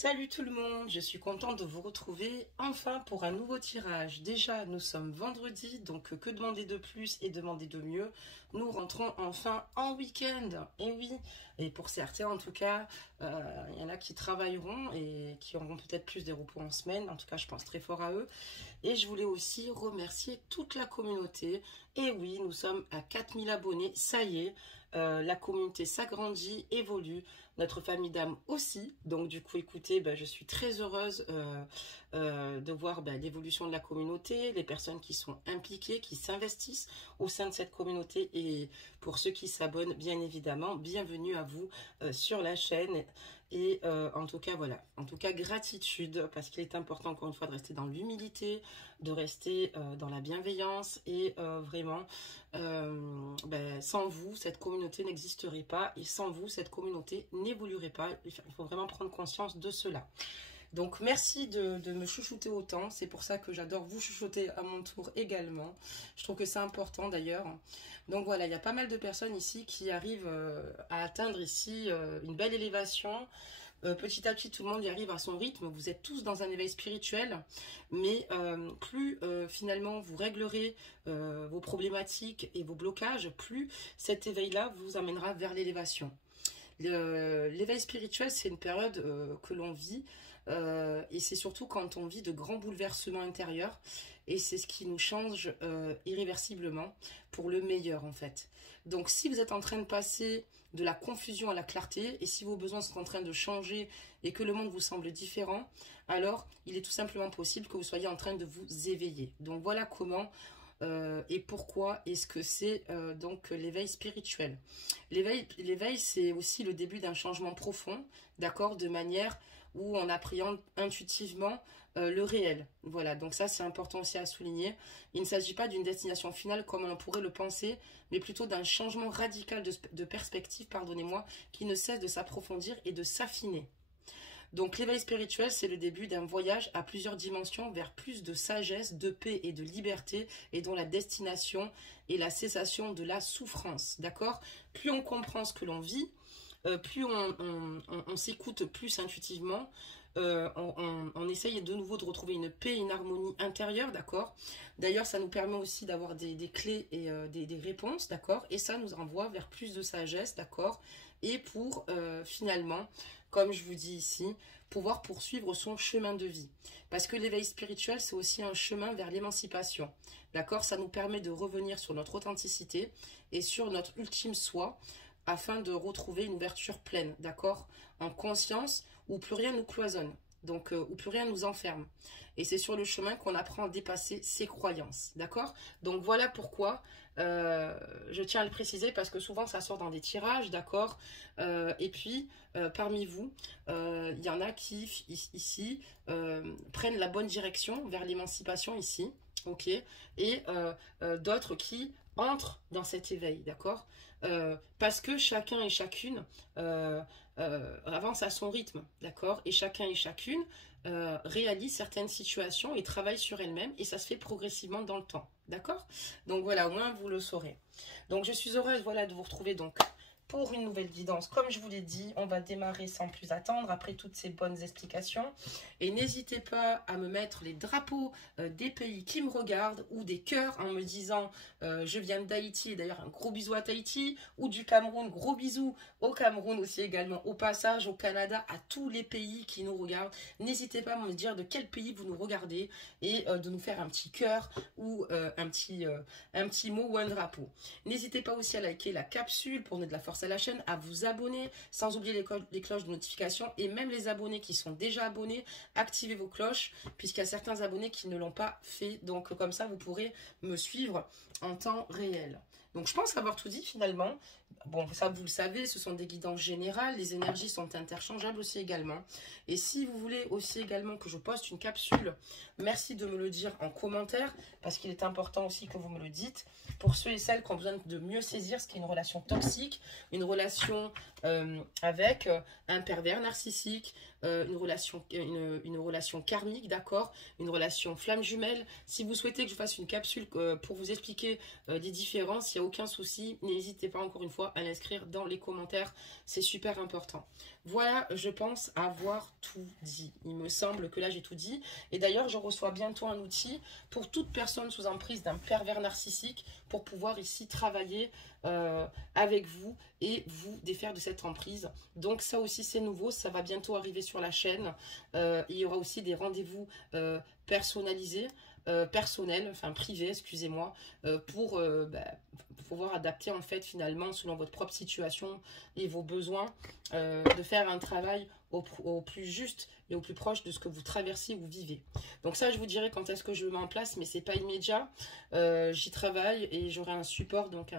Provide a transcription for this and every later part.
Salut tout le monde, je suis contente de vous retrouver enfin pour un nouveau tirage. Déjà, nous sommes vendredi, donc que demander de plus et demander de mieux. Nous rentrons enfin en week-end. Et oui, et pour certains en tout cas, il y en a qui travailleront et qui auront peut-être plus des repos en semaine. En tout cas, je pense très fort à eux. Et je voulais aussi remercier toute la communauté. Et oui, nous sommes à 4000 abonnés, ça y est. La communauté s'agrandit, évolue, notre famille d'âmes aussi. Donc du coup, écoutez, je suis très heureuse de voir l'évolution de la communauté, les personnes qui sont impliquées, qui s'investissent au sein de cette communauté. Et pour ceux qui s'abonnent, bien évidemment, bienvenue à vous sur la chaîne. Et en tout cas, voilà, en tout cas, gratitude, parce qu'il est important, encore une fois, de rester dans l'humilité, de rester dans la bienveillance et vraiment, sans vous, cette communauté n'existerait pas et sans vous, cette communauté n'évoluerait pas. Il faut vraiment prendre conscience de cela. Donc merci de me chouchouter autant, c'est pour ça que j'adore vous chouchouter à mon tour également. Je trouve que c'est important d'ailleurs. Donc voilà, il y a pas mal de personnes ici qui arrivent à atteindre ici une belle élévation. Petit à petit, tout le monde y arrive à son rythme. Vous êtes tous dans un éveil spirituel, mais plus finalement vous réglerez vos problématiques et vos blocages, plus cet éveil-là vous amènera vers l'élévation. L'éveil spirituel, c'est une période que l'on vit et c'est surtout quand on vit de grands bouleversements intérieurs et c'est ce qui nous change irréversiblement pour le meilleur en fait. Donc si vous êtes en train de passer de la confusion à la clarté et si vos besoins sont en train de changer et que le monde vous semble différent, alors il est tout simplement possible que vous soyez en train de vous éveiller. Donc voilà comment et pourquoi est-ce que c'est donc l'éveil spirituel. L'éveil, c'est aussi le début d'un changement profond, d'accord, de manière où on appréhende intuitivement le réel. Voilà, donc ça c'est important aussi à souligner. Il ne s'agit pas d'une destination finale comme on pourrait le penser, mais plutôt d'un changement radical de perspective, pardonnez-moi, qui ne cesse de s'approfondir et de s'affiner. Donc l'éveil spirituel, c'est le début d'un voyage à plusieurs dimensions vers plus de sagesse, de paix et de liberté et dont la destination est la cessation de la souffrance, d'accord? Plus on comprend ce que l'on vit, plus on s'écoute plus intuitivement, on essaye de nouveau de retrouver une paix, une harmonie intérieure, d'accord? D'ailleurs, ça nous permet aussi d'avoir des clés et des réponses, d'accord? Et ça nous envoie vers plus de sagesse, d'accord? Et pour finalement, comme je vous dis ici, pouvoir poursuivre son chemin de vie. Parce que l'éveil spirituel, c'est aussi un chemin vers l'émancipation, d'accord? Ça nous permet de revenir sur notre authenticité et sur notre ultime soi, afin de retrouver une ouverture pleine, d'accord? En conscience, où plus rien nous cloisonne, donc où plus rien nous enferme. Et c'est sur le chemin qu'on apprend à dépasser ses croyances, d'accord? Donc voilà pourquoi je tiens à le préciser, parce que souvent ça sort dans des tirages, d'accord? Et puis, parmi vous, il y en a qui, ici, prennent la bonne direction vers l'émancipation ici, ok? Et d'autres qui entrent dans cet éveil, d'accord? Parce que chacun et chacune avance à son rythme, d'accord? Et chacun et chacune réalise certaines situations et travaille sur elle-même et ça se fait progressivement dans le temps, d'accord? Donc voilà, au moins vous le saurez. Donc je suis heureuse, voilà, de vous retrouver donc pour une nouvelle guidance. Comme je vous l'ai dit, on va démarrer sans plus attendre après toutes ces bonnes explications. Et n'hésitez pas à me mettre les drapeaux des pays qui me regardent ou des cœurs en me disant je viens d'Haïti, et d'ailleurs un gros bisou à Tahiti, ou du Cameroun, gros bisous au Cameroun aussi également, au passage au Canada, à tous les pays qui nous regardent. N'hésitez pas à me dire de quel pays vous nous regardez et de nous faire un petit cœur ou un petit mot ou un drapeau. N'hésitez pas aussi à liker la capsule pour donner de la force à la chaîne, à vous abonner, sans oublier les cloches de notification, et même les abonnés qui sont déjà abonnés, activez vos cloches, puisqu'il y a certains abonnés qui ne l'ont pas fait, donc comme ça vous pourrez me suivre en temps réel. Donc je pense avoir tout dit finalement. Bon, ça vous le savez, ce sont des guidances générales, les énergies sont interchangeables aussi également. Et si vous voulez aussi également que je poste une capsule, merci de me le dire en commentaire, parce qu'il est important aussi que vous me le dites, pour ceux et celles qui ont besoin de mieux saisir ce qu'est une relation toxique, une relation avec un pervers narcissique, une relation karmique, d'accord, une relation flamme jumelle. Si vous souhaitez que je fasse une capsule pour vous expliquer les différences, il n'y a aucun souci, n'hésitez pas encore une fois fois à l'inscrire dans les commentaires. C'est super important. Voilà, je pense avoir tout dit. Il me semble que là, j'ai tout dit. Et d'ailleurs, je reçois bientôt un outil pour toute personne sous emprise d'un pervers narcissique pour pouvoir ici travailler avec vous et vous défaire de cette emprise. Donc ça aussi, c'est nouveau. Ça va bientôt arriver sur la chaîne. Il y aura aussi des rendez-vous personnalisés. Personnel, enfin privé, excusez-moi, pour pouvoir adapter en fait finalement selon votre propre situation et vos besoins, de faire un travail au plus juste et au plus proche de ce que vous traversez ou vivez. Donc ça, je vous dirai quand est-ce que je le mets en place, mais c'est pas immédiat. J'y travaille et j'aurai un support, donc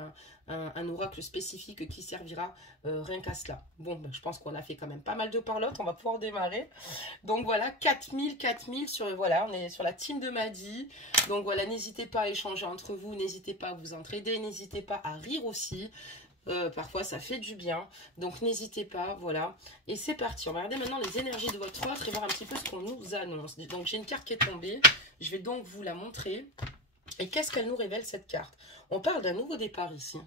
un oracle spécifique qui servira rien qu'à cela. Bon, ben, je pense qu'on a fait quand même pas mal de parlotte, on va pouvoir démarrer. Donc voilà, 4000 sur, voilà, on est sur la team de Madi. Donc voilà, n'hésitez pas à échanger entre vous, n'hésitez pas à vous entraider, n'hésitez pas à rire aussi. Parfois ça fait du bien, donc n'hésitez pas, voilà. Et c'est parti, on va regarder maintenant les énergies de votre autre et voir un petit peu ce qu'on nous annonce. Donc j'ai une carte qui est tombée, je vais donc vous la montrer. Et qu'est-ce qu'elle nous révèle cette carte? On parle d'un nouveau départ ici.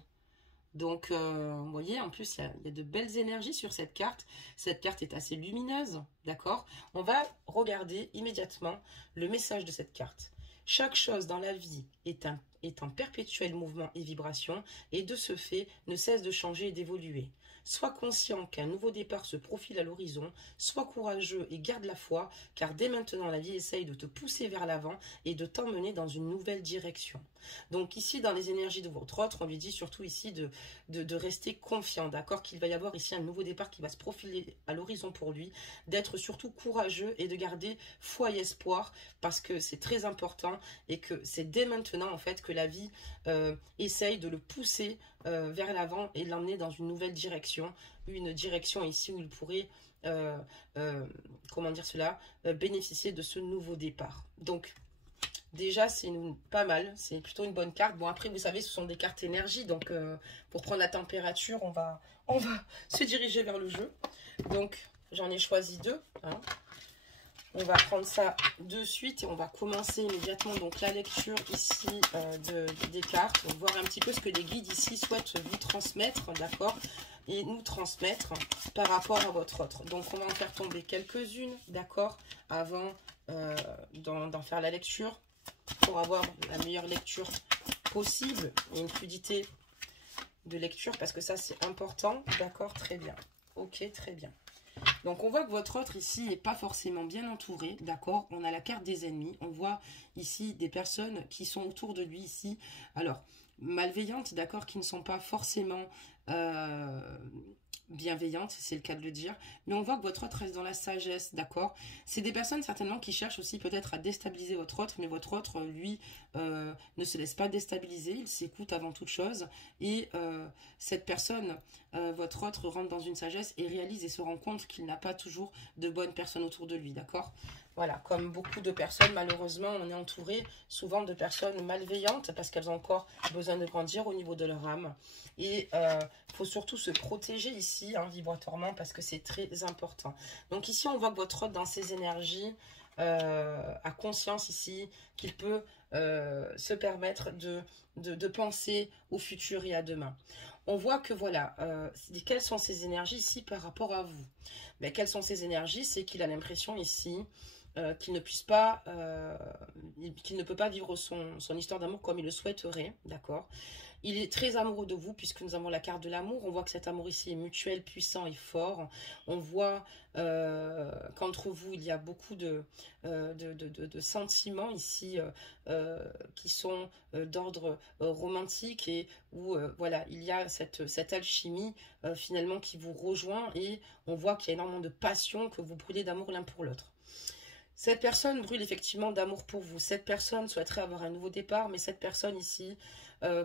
Donc, vous voyez, en plus, il y a de belles énergies sur cette carte. Cette carte est assez lumineuse, d'accord? On va regarder immédiatement le message de cette carte. Chaque chose dans la vie est en perpétuel mouvement et vibration, et de ce fait, ne cesse de changer et d'évoluer. Sois conscient qu'un nouveau départ se profile à l'horizon, sois courageux et garde la foi, car dès maintenant, la vie essaye de te pousser vers l'avant et de t'emmener dans une nouvelle direction. Donc ici, dans les énergies de votre autre, on lui dit surtout ici de rester confiant, d'accord? Qu'il va y avoir ici un nouveau départ qui va se profiler à l'horizon pour lui, d'être surtout courageux et de garder foi et espoir, parce que c'est très important et que c'est dès maintenant, en fait, que la vie essaye de le pousser vers l'avant et de l'emmener dans une nouvelle direction, une direction ici où il pourrait, comment dire cela, bénéficier de ce nouveau départ. Donc, déjà, c'est pas mal, c'est plutôt une bonne carte. Bon, après, vous savez, ce sont des cartes énergie, donc pour prendre la température, on va se diriger vers le jeu. Donc, j'en ai choisi deux, hein. On va prendre ça de suite et on va commencer immédiatement donc la lecture ici des cartes. On va voir un petit peu ce que les guides ici souhaitent vous transmettre, d'accord, et nous transmettre par rapport à votre autre. Donc on va en faire tomber quelques-unes, d'accord, avant d'en faire la lecture, pour avoir la meilleure lecture possible et une fluidité de lecture, parce que ça c'est important, d'accord, très bien, ok, très bien. Donc on voit que votre autre ici n'est pas forcément bien entouré, d'accord? On a la carte des ennemis, on voit ici des personnes qui sont autour de lui ici, alors malveillantes, d'accord, qui ne sont pas forcément bienveillantes, c'est le cas de le dire, mais on voit que votre autre reste dans la sagesse, d'accord? C'est des personnes certainement qui cherchent aussi peut-être à déstabiliser votre autre, mais votre autre, lui, ne se laisse pas déstabiliser, il s'écoute avant toute chose, et cette personne, votre autre, rentre dans une sagesse et réalise et se rend compte qu'il n'a pas toujours de bonnes personnes autour de lui, d'accord? Voilà, comme beaucoup de personnes, malheureusement, on est entouré souvent de personnes malveillantes parce qu'elles ont encore besoin de grandir au niveau de leur âme. Et il faut surtout se protéger ici, hein, vibratoirement, parce que c'est très important. Donc ici, on voit que votre autre, dans ses énergies, a conscience ici qu'il peut se permettre de penser au futur et à demain. On voit que voilà, quelles sont ces énergies ici par rapport à vous? Mais quelles sont ces énergies? C'est qu'il a l'impression ici qu'il ne puisse pas, qu'il ne peut pas vivre son histoire d'amour comme il le souhaiterait, d'accord? Il est très amoureux de vous puisque nous avons la carte de l'amour. On voit que cet amour ici est mutuel, puissant et fort. On voit qu'entre vous, il y a beaucoup de sentiments ici qui sont d'ordre romantique et où voilà, il y a cette alchimie finalement qui vous rejoint et on voit qu'il y a énormément de passion, que vous brûlez d'amour l'un pour l'autre. Cette personne brûle effectivement d'amour pour vous. Cette personne souhaiterait avoir un nouveau départ, mais cette personne ici,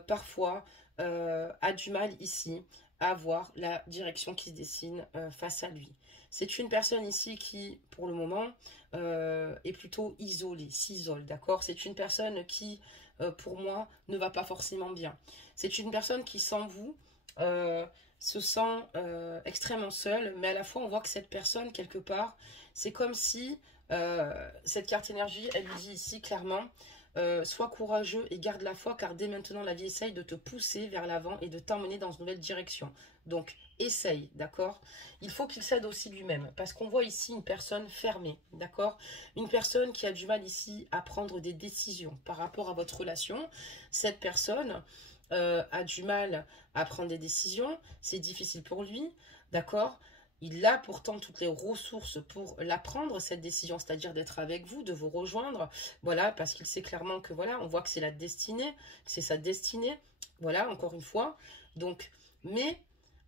parfois, a du mal ici à voir la direction qui se dessine face à lui. C'est une personne ici qui, pour le moment, est plutôt isolée, s'isole, d'accord? C'est une personne qui, pour moi, ne va pas forcément bien. C'est une personne qui, sans vous, se sent extrêmement seule, mais à la fois, on voit que cette personne, quelque part, c'est comme si... cette carte énergie, elle lui dit ici clairement, sois courageux et garde la foi, car dès maintenant, la vie essaye de te pousser vers l'avant et de t'emmener dans une nouvelle direction. Donc, essaye, d'accord? Il faut qu'il cède aussi lui-même, parce qu'on voit ici une personne fermée, d'accord? Une personne qui a du mal ici à prendre des décisions par rapport à votre relation. Cette personne a du mal à prendre des décisions, c'est difficile pour lui, d'accord? Il a pourtant toutes les ressources pour la prendre, cette décision, c'est-à-dire d'être avec vous, de vous rejoindre, voilà, parce qu'il sait clairement que, voilà, on voit que c'est la destinée, que c'est sa destinée, voilà, encore une fois, donc, mais,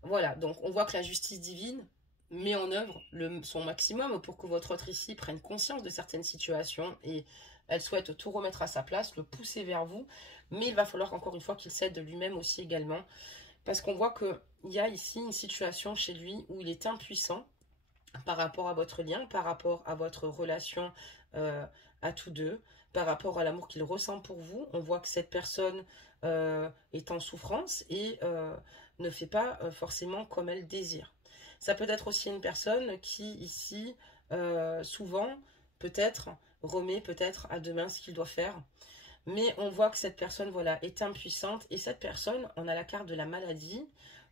voilà, donc on voit que la justice divine met en œuvre son maximum pour que votre autre ici prenne conscience de certaines situations et elle souhaite tout remettre à sa place, le pousser vers vous, mais il va falloir encore une fois qu'il cède de lui-même aussi également, parce qu'on voit qu'il y a ici une situation chez lui où il est impuissant par rapport à votre lien, par rapport à votre relation à tous deux, par rapport à l'amour qu'il ressent pour vous. On voit que cette personne est en souffrance et ne fait pas forcément comme elle désire. Ça peut être aussi une personne qui, ici, souvent, peut-être, remet peut-être à demain ce qu'il doit faire. Mais on voit que cette personne, voilà, est impuissante. Et cette personne, on a la carte de la maladie.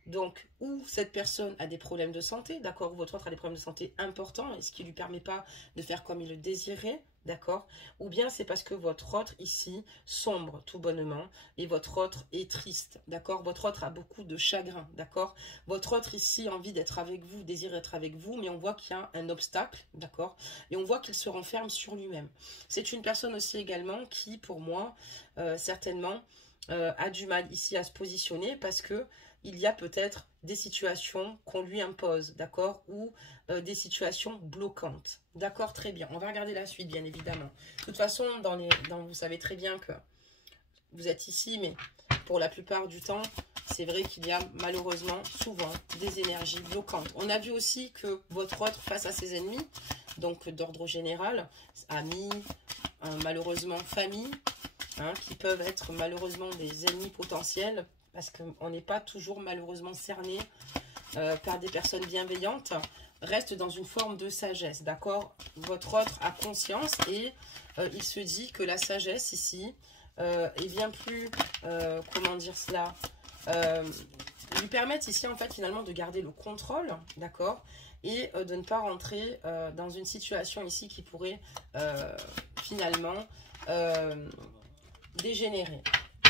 Donc, ou cette personne a des problèmes de santé, d'accord, ou votre autre a des problèmes de santé importants, et ce qui ne lui permet pas de faire comme il le désirait, d'accord, ou bien c'est parce que votre autre ici sombre tout bonnement, et votre autre est triste, d'accord, votre autre a beaucoup de chagrin, d'accord, votre autre ici a envie d'être avec vous, désire être avec vous, mais on voit qu'il y a un obstacle, d'accord, et on voit qu'il se renferme sur lui-même. C'est une personne aussi également qui, pour moi, certainement, a du mal ici à se positionner parce que il y a peut-être des situations qu'on lui impose, d'accord, ou des situations bloquantes. D'accord, très bien. On va regarder la suite, bien évidemment. De toute façon, vous savez très bien que vous êtes ici, mais pour la plupart du temps, c'est vrai qu'il y a malheureusement souvent des énergies bloquantes. On a vu aussi que votre autre, face à ses ennemis, donc d'ordre général, amis, malheureusement famille, qui peuvent être malheureusement des ennemis potentiels, parce qu'on n'est pas toujours malheureusement cerné par des personnes bienveillantes, reste dans une forme de sagesse, d'accord? Votre autre a conscience et il se dit que la sagesse ici est bien plus, comment dire cela, lui permettent ici en fait finalement de garder le contrôle, d'accord? Et de ne pas rentrer dans une situation ici qui pourrait finalement dégénérer.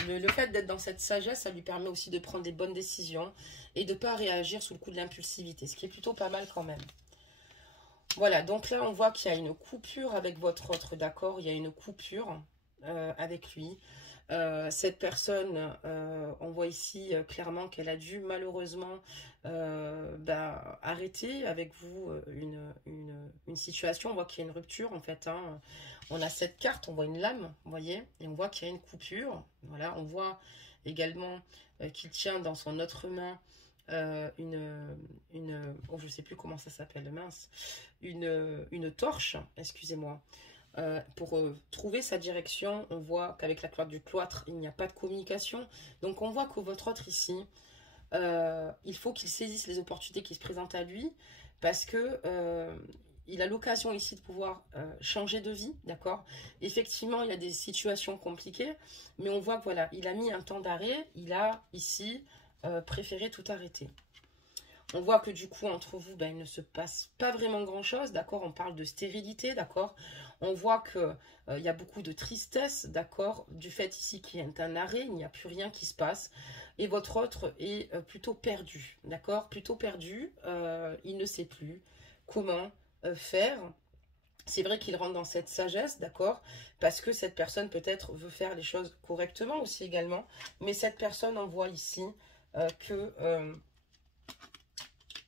Le fait d'être dans cette sagesse, ça lui permet aussi de prendre des bonnes décisions et de ne pas réagir sous le coup de l'impulsivité, ce qui est plutôt pas mal quand même. Voilà, donc là on voit qu'il y a une coupure avec votre autre, d'accord? Il y a une coupure avec lui. Cette personne, on voit ici clairement qu'elle a dû malheureusement arrêter avec vous une situation. On voit qu'il y a une rupture en fait. On a cette carte, on voit une lame, vous voyez, et on voit qu'il y a une coupure. Voilà, on voit également qu'il tient dans son autre main oh, je sais plus comment ça s'appelle, mince, une torche, excusez-moi. Pour trouver sa direction, on voit qu'avec la carte du cloître, il n'y a pas de communication. Donc on voit que votre autre ici, il faut qu'il saisisse les opportunités qui se présentent à lui, parce que il a l'occasion ici de pouvoir changer de vie, d'accord? Effectivement, il y a des situations compliquées, mais on voit que voilà, il a mis un temps d'arrêt, il a ici préféré tout arrêter. On voit que du coup, entre vous, il ne se passe pas vraiment grand-chose, d'accord? On parle de stérilité, d'accord? On voit qu'il y a beaucoup de tristesse, d'accord? Du fait ici qu'il y a un arrêt, il n'y a plus rien qui se passe. Et votre autre est plutôt perdu, d'accord? Plutôt perdu, il ne sait plus comment faire. C'est vrai qu'il rentre dans cette sagesse, d'accord? Parce que cette personne peut-être veut faire les choses correctement aussi également. Mais cette personne, on voit ici que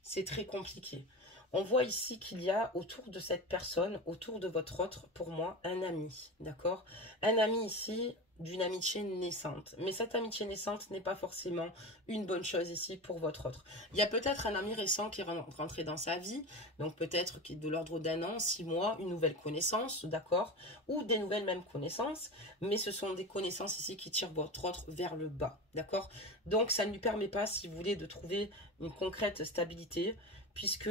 c'est très compliqué. On voit ici qu'il y a autour de cette personne, autour de votre autre, pour moi, un ami, d'accord? Un ami ici d'une amitié naissante. Mais cette amitié naissante n'est pas forcément une bonne chose ici pour votre autre. Il y a peut-être un ami récent qui est rentré dans sa vie, donc peut-être qui est de l'ordre d'un an, 6 mois, une nouvelle connaissance, d'accord? Ou des nouvelles mêmes connaissances, mais ce sont des connaissances ici qui tirent votre autre vers le bas, d'accord? Donc ça ne lui permet pas, si vous voulez, de trouver une concrète stabilité, puisque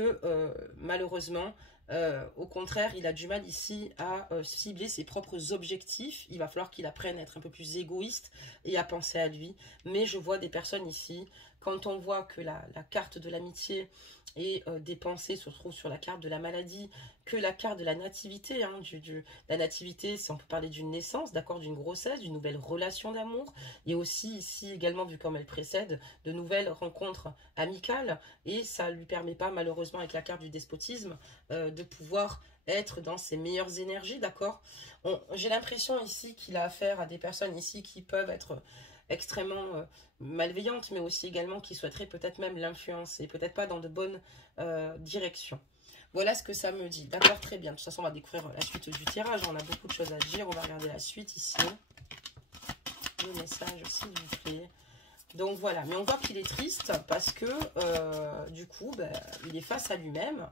malheureusement, Au contraire, il a du mal ici à cibler ses propres objectifs. Il va falloir qu'il apprenne à être un peu plus égoïste et à penser à lui. Mais je vois des personnes ici, quand on voit que la carte de l'amitié et des pensées se trouve sur la carte de la maladie, que la carte de la nativité, hein, la nativité, si on peut parler d'une naissance, d'accord, d'une grossesse, d'une nouvelle relation d'amour, et aussi ici également, vu comme elle précède, de nouvelles rencontres amicales, et ça ne lui permet pas, malheureusement, avec la carte du despotisme, de pouvoir être dans ses meilleures énergies, d'accord. J'ai l'impression ici qu'il a affaire à des personnes ici qui peuvent être extrêmement malveillantes, mais aussi également qui souhaiteraient peut-être même l'influencer, peut-être pas dans de bonnes directions. Voilà ce que ça me dit. D'accord, très bien. De toute façon, on va découvrir la suite du tirage. On a beaucoup de choses à dire. On va regarder la suite ici. Le message, s'il vous plaît. Donc voilà, mais on voit qu'il est triste parce que du coup, ben, il est face à lui-même.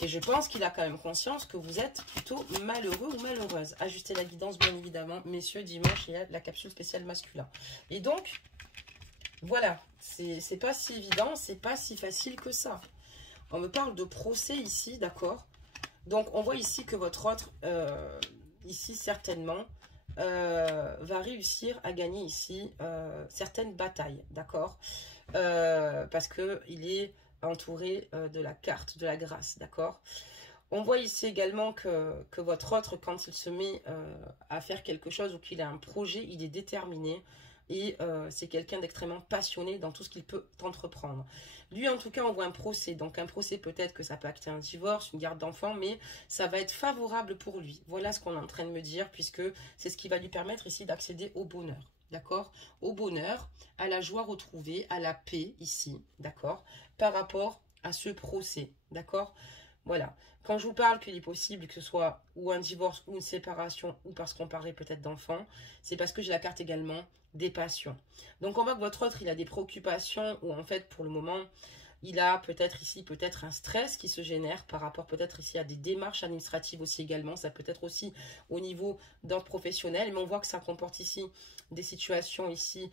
Et je pense qu'il a quand même conscience que vous êtes plutôt malheureux ou malheureuse. Ajustez la guidance, bien évidemment. Messieurs, dimanche, il y a la capsule spéciale masculin. Et donc, voilà, c'est pas si évident, c'est pas si facile que ça. On me parle de procès ici, d'accord? Donc, on voit ici que votre autre, ici, certainement, va réussir à gagner ici certaines batailles, d'accord? Parce qu'il est entouré de la carte de la grâce, d'accord? On voit ici également que votre autre, quand il se met à faire quelque chose ou qu'il a un projet, il est déterminé et c'est quelqu'un d'extrêmement passionné dans tout ce qu'il peut entreprendre. Lui, en tout cas, on voit un procès. Donc, un procès, peut-être que ça peut acter un divorce, une garde d'enfant, mais ça va être favorable pour lui. Voilà ce qu'on est en train de me dire, puisque c'est ce qui va lui permettre ici d'accéder au bonheur. D'accord? Au bonheur, à la joie retrouvée, à la paix ici, d'accord? Par rapport à ce procès, d'accord? Voilà. Quand je vous parle qu'il est possible que ce soit ou un divorce ou une séparation ou parce qu'on parlait peut-être d'enfants, c'est parce que j'ai la carte également des passions. Donc on voit que votre autre, il a des préoccupations ou en fait pour le moment, il a peut-être ici peut-être un stress qui se génère par rapport peut-être ici à des démarches administratives aussi également. Ça peut être aussi au niveau d'ordre professionnel, mais on voit que ça comporte ici des situations ici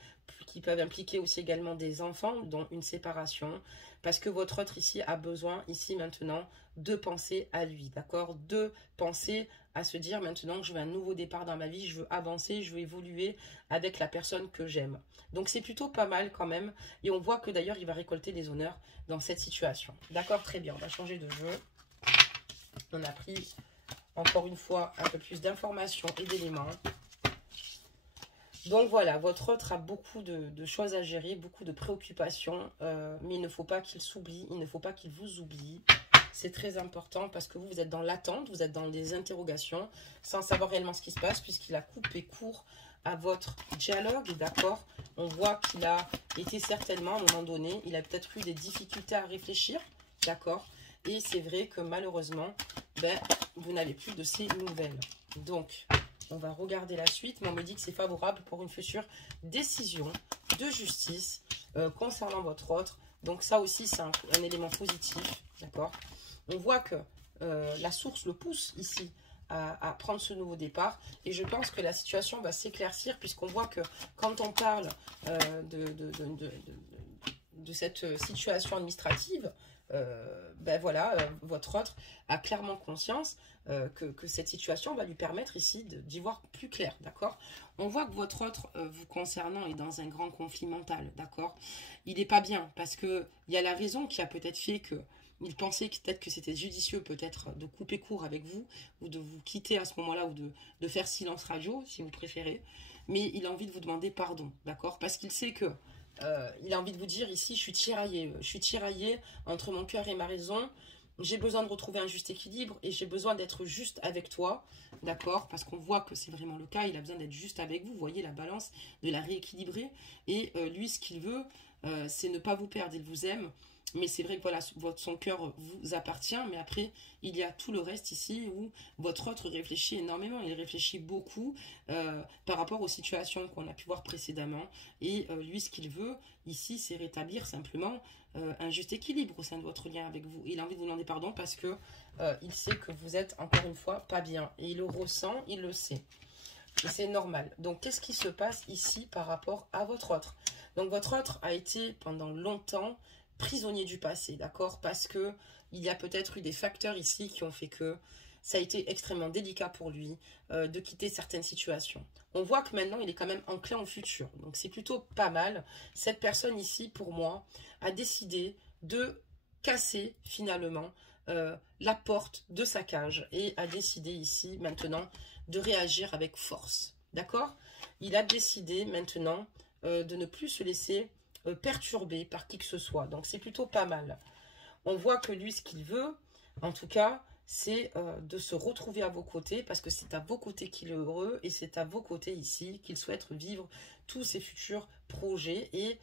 qui peuvent impliquer aussi également des enfants, dont une séparation, parce que votre autre ici a besoin ici maintenant de penser à lui, d'accord? De penser à se dire maintenant que je veux un nouveau départ dans ma vie, je veux avancer, je veux évoluer avec la personne que j'aime. Donc c'est plutôt pas mal quand même, et on voit que d'ailleurs il va récolter des honneurs dans cette situation. D'accord, très bien, on va changer de jeu. On a pris encore une fois un peu plus d'informations et d'éléments. Donc voilà, votre autre a beaucoup de choses à gérer, beaucoup de préoccupations, mais il ne faut pas qu'il s'oublie, il ne faut pas qu'il vous oublie. C'est très important parce que vous êtes dans l'attente, vous êtes dans des interrogations, sans savoir réellement ce qui se passe, puisqu'il a coupé court à votre dialogue, d'accord? On voit qu'il a été certainement, à un moment donné, il a peut-être eu des difficultés à réfléchir, d'accord? Et c'est vrai que malheureusement, ben, vous n'avez plus de ces nouvelles. Donc, on va regarder la suite, mais on me dit que c'est favorable pour une future décision de justice concernant votre autre. Donc ça aussi, c'est un élément positif, d'accord? On voit que la source le pousse ici à prendre ce nouveau départ. Et je pense que la situation va s'éclaircir puisqu'on voit que quand on parle de cette situation administrative, ben voilà, votre autre a clairement conscience que cette situation va lui permettre ici d'y voir plus clair, d'accord? On voit que votre autre, vous concernant, est dans un grand conflit mental, d'accord? Il n'est pas bien parce qu'il y a la raison qui a peut-être fait que il pensait peut-être que c'était judicieux peut-être de couper court avec vous ou de vous quitter à ce moment-là ou de faire silence radio si vous préférez. Mais il a envie de vous demander pardon, d'accord? Parce qu'il sait que il a envie de vous dire ici, je suis tiraillé entre mon cœur et ma raison. J'ai besoin de retrouver un juste équilibre et j'ai besoin d'être juste avec toi, d'accord? Parce qu'on voit que c'est vraiment le cas, il a besoin d'être juste avec vous, vous voyez la balance, de la rééquilibrer. Et lui, ce qu'il veut, c'est ne pas vous perdre, il vous aime. Mais c'est vrai que voilà, son cœur vous appartient, mais après, il y a tout le reste ici où votre autre réfléchit énormément. Il réfléchit beaucoup par rapport aux situations qu'on a pu voir précédemment. Et lui, ce qu'il veut ici, c'est rétablir simplement un juste équilibre au sein de votre lien avec vous. Il a envie de vous demander pardon parce que il sait que vous êtes, encore une fois, pas bien. Et il le ressent, il le sait. Et c'est normal. Donc, qu'est-ce qui se passe ici par rapport à votre autre? Donc, votre autre a été pendant longtemps prisonnier du passé, d'accord? Parce que il y a peut-être eu des facteurs ici qui ont fait que ça a été extrêmement délicat pour lui de quitter certaines situations. On voit que maintenant, il est quand même enclin au futur. Donc, c'est plutôt pas mal. Cette personne ici, pour moi, a décidé de casser finalement la porte de sa cage et a décidé ici, maintenant, de réagir avec force. D'accord? Il a décidé maintenant de ne plus se laisser perturbé par qui que ce soit. Donc, c'est plutôt pas mal. On voit que lui, ce qu'il veut, en tout cas, c'est de se retrouver à vos côtés parce que c'est à vos côtés qu'il est heureux et c'est à vos côtés ici qu'il souhaite vivre tous ses futurs projets et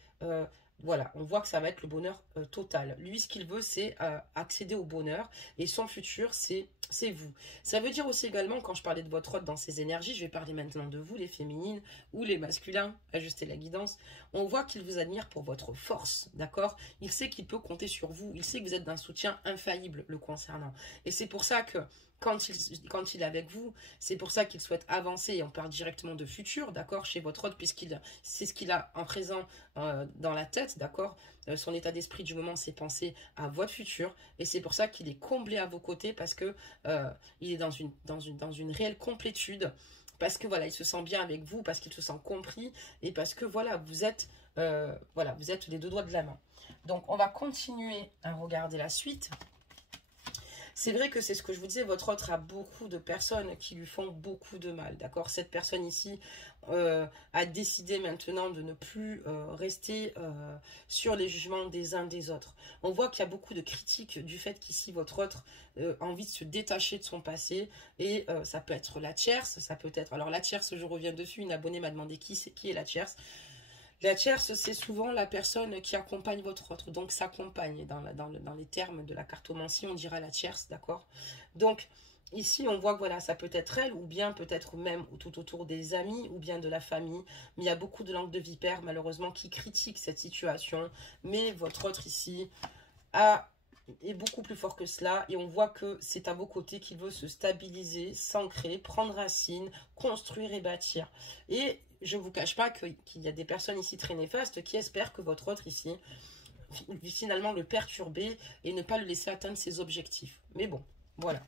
voilà, on voit que ça va être le bonheur total. Lui, ce qu'il veut, c'est accéder au bonheur et son futur, c'est vous. Ça veut dire aussi également, quand je parlais de votre hôte dans ses énergies, je vais parler maintenant de vous, les féminines ou les masculins, ajuster la guidance. On voit qu'il vous admire pour votre force, d'accord? Il sait qu'il peut compter sur vous, il sait que vous êtes d'un soutien infaillible le concernant. Et c'est pour ça que quand il est avec vous, c'est pour ça qu'il souhaite avancer et on parle directement de futur, d'accord, chez votre hôte, puisqu'il c'est ce qu'il a en présent dans la tête, d'accord. Son état d'esprit du moment, c'est penser à votre futur et c'est pour ça qu'il est comblé à vos côtés parce que il est dans une réelle complétude, parce que voilà, il se sent bien avec vous, parce qu'il se sent compris et parce que voilà, vous êtes les deux doigts de la main. Donc, on va continuer à regarder la suite. C'est vrai que c'est ce que je vous disais, votre autre a beaucoup de personnes qui lui font beaucoup de mal, d'accord? Cette personne ici a décidé maintenant de ne plus rester sur les jugements des uns des autres. On voit qu'il y a beaucoup de critiques du fait qu'ici, votre autre a envie de se détacher de son passé et ça peut être la tierce, ça peut être... Alors la tierce, je reviens dessus, une abonnée m'a demandé qui est la tierce. La tierce, c'est souvent la personne qui accompagne votre autre. Donc, s'accompagne. Dans les termes de la cartomancie, on dira la tierce, d'accord? Donc, ici, on voit que voilà, ça peut être elle, ou bien peut-être même tout autour des amis, ou bien de la famille. Mais il y a beaucoup de langues de vipère, malheureusement, qui critiquent cette situation. Mais votre autre ici est beaucoup plus fort que cela. Et on voit que c'est à vos côtés qu'il veut se stabiliser, s'ancrer, prendre racine, construire et bâtir. Et je ne vous cache pas qu'il y a des personnes ici très néfastes qui espèrent que votre autre ici, finalement, le perturber et ne pas le laisser atteindre ses objectifs. Mais bon, voilà.